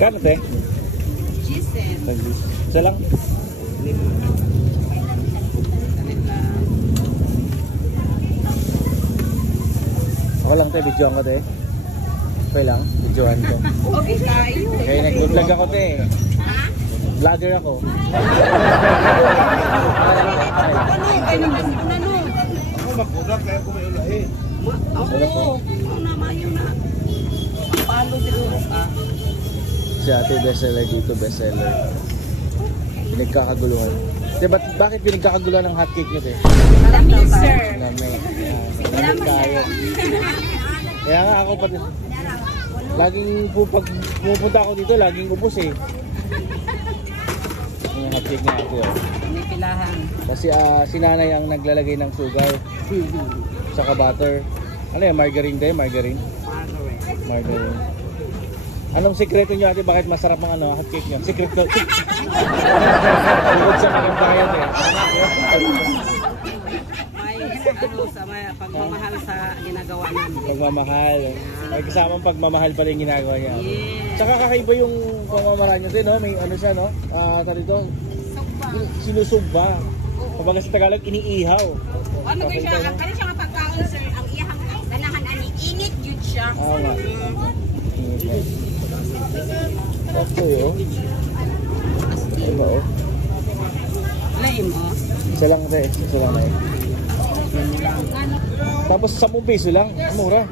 Kano te? Giselle. Isa lang. Ako lang te, videoan ko te. Okay lang, videoan ko. Okay tayo. Kaya nag-vlog ako te. Ha? Vlogger ako. Ay naman ano? Ako mag-vlog kaya ko may ulahin. Ako naman yun na. Palo siguro ka. Si ate bestseller dito, bestseller. Pinagkakaguluhan. Diba, bakit pinagkakaguluhan ng hotcake nyo te? Dami sir. Lamay. Lamay tayo. Kaya nga ako pati. Laging pag pupunta ako dito, laging ubos eh. Yung hotcake niya ate oh. May pilahan. Kasi si nanay ang naglalagay ng sugar. Saka butter. Ano yan? Margarine din? Margarine? Margarine. Anong sikreto nyo ate? Bakit masarap ang hotcake nyo? Sikreto? Bukod sa kagandahan eh. May pagmamahal sa ginagawa namin. Pagmamahal. May kasamang pagmamahal pa rin ginagawa niya. Yes. Tsaka kakaiba yung pamamaraan niya din, no? May ano siya, no? Dito, sinusubba. Kapag sa Tagalog, iniihaw. Ano ko siya? Kaya siya nga pagkaon sir, ang iyahang ganahan ani init yun siya. Oo nga. Okay, oh. Diba, oh? Laim mo. Isa lang, te. Isa lang na eh. Tapos 10 piso lang. Mura.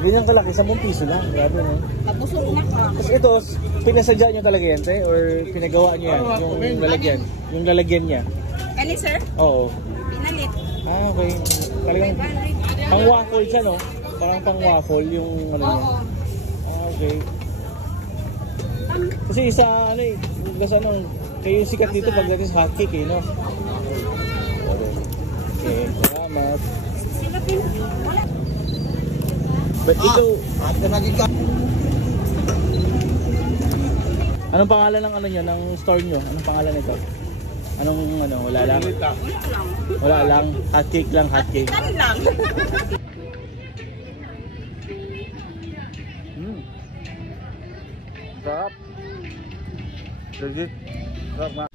Ganyan kalaki, 10 piso lang. Grabe, no? Pabusog na ka. Tapos ito, pinasadya nyo talaga yan, te? Or pinagawa nyo yan? Yung lalagyan? Yung lalagyan niya? Kani sir? Oo. Pinalit. Okay. Talagang pang waffle siya, no? Parang pang waffle yung ano niya. Okay. Kasi isa, ano eh, kasi ano, kayo yung sikat dito pagdating sa hotcake eh, no? Okay, salamat. Silapin. Wala. But ikaw, anong pangalan ng ano nyo, ng store nyo? Anong pangalan nito? Anong ano, wala lang? Wala lang, hotcake lang, hotcake. Ano lang? Sarap. Legit. Sarap nga.